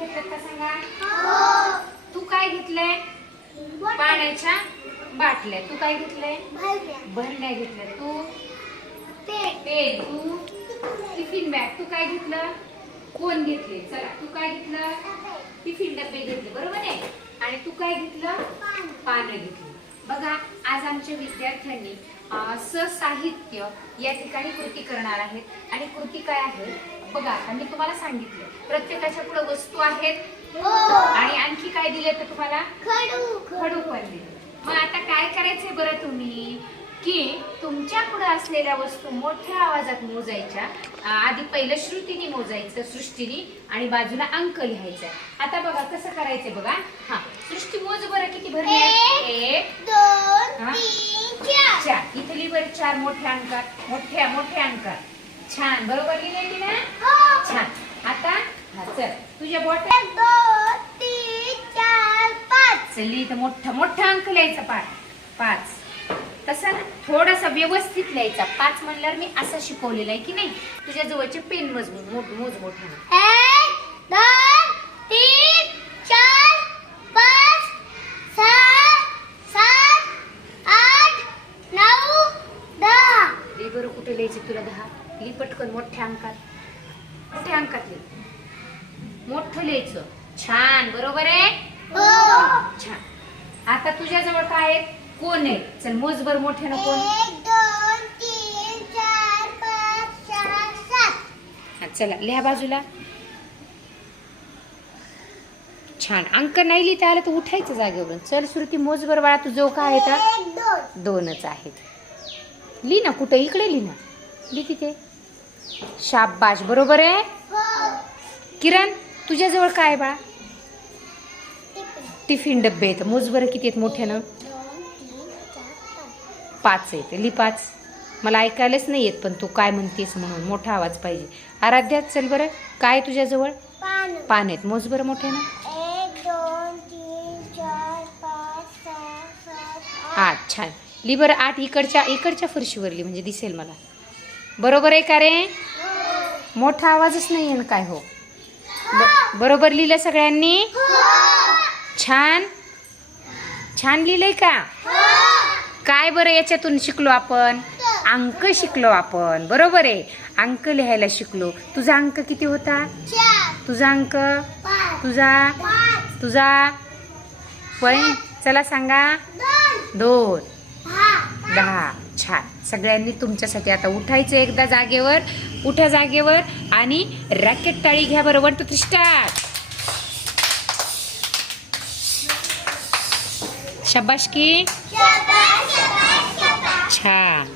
घेतलं का सांगा? तू काय घेतलंय? पाण्याच्या बाटल्या. तू काय घेतलंय? भरण्या घेतल्या. तू? पेन तू? Tiffin bag. तू काय घेतलं? कोण घेतले? चला तू काय घेतलं? टिफिन डबे घेतले बरोबर आहे? आणि तू काय घेतलं? पानं घेतली. बघा आज आमच्या विद्यार्थ्यांनी ससाहित्य या ठिकाणी कृती करणार आहेत. आणि कृती काय आहे? बघा आता मी तुम्हाला सांगितलं प्रत्येकाच्या पुढे वस्तू आहेत. आणि आणखी काय दिले तर तुम्हाला? खडू. पण दिले मग आता काय करायचंय बरं तुम्ही? की तुमच्यापुढे असलेल्या वस्तू मोठ्या आवाजात मोजायच्या. आधी पहिलं श्रुतीने मोजायचं सृष्टीने आणि बाजूला अंक लिहायचा. आता बघा कसं करायचंय बघा. हा सृष्टी मोज बरं किती भरली? एक बरं चार मोठ्या अंकात मोठ्या मोठ्या अंकात छान बरोबर लिहिली ना छान. आता हा चल. तुझ्या बोट चल लिहितं मोठा मोठा अंक लिहायचा पाच पाच. तसं ना थोडासा व्यवस्थित लिहायचा. पाच म्हणल्यावर मी असं शिकवलेलं आहे की नाही? तुझ्या जवळचे पेन मोज मोठ मोज मोठ्यानं कुठे लिहायचे तुला दहा. लिहि पटकन मोठ्या अंकात. मोठ्या अंकात लिहि. मोठं लिहायचं. छान. बरोबर आहे? छान. आता तुझ्या जवळ काय आहे? कोण आहे? चल मोज बर मोठ्यानं कोण हा, चला लिहा बाजूला. छान. अंक नाही लिहिता आलं तर उठायचं जागेवरून. चल श्रुती मोज बर बाळा तुझं काय आहे तर दोनच आहेत. लिहि ना कुठं? इकडे लिहि ना. लिहि तिथे. शाबाश बरोबर आहे? किरण तुझ्याजवळ काय बाळा? टिफिन. डब्बे आहेत. मोज बरं किती आहेत? मोठ्यानं? पाच आहेत. लिहि पाच. मला ऐकायलाच नाही येत पण तू काय म्हणतेस म्हणून. मोठा आवाज पाहिजे. आराध्यात चल बरं. काय तुझ्याजवळ? पान. आहेत. मोज बरं मोठ्यानं आठ. छान. लिहि बरं आठ इकडच्या इकडच्या फरशीवर लिहि म्हणजे दिसेल मला. बरोबर आहे का रे? मोठा आवाजच नाही आहे ना काय हो? ब- बरोबर लिहिलं सगळ्यांनी? छान? छान लिहिलंय का? काय बरं याच्यातून शिकलो आपण? अंक शिकलो आपण. बरोबर आहे. अंक लिहायला शिकलो. तुझा अंक किती होता? तुझा अंक? तुझा? तुझा? पण चला सांगा. दोन दोन. दहा. छान. सगळ्यांनी तुमच्यासाठी आता उठायचं एकदा जागेवर. उठा जागेवर आणि रॅकेट टाळी घ्या बरं वन टू थ्री स्टार्ट शबाशकी छान.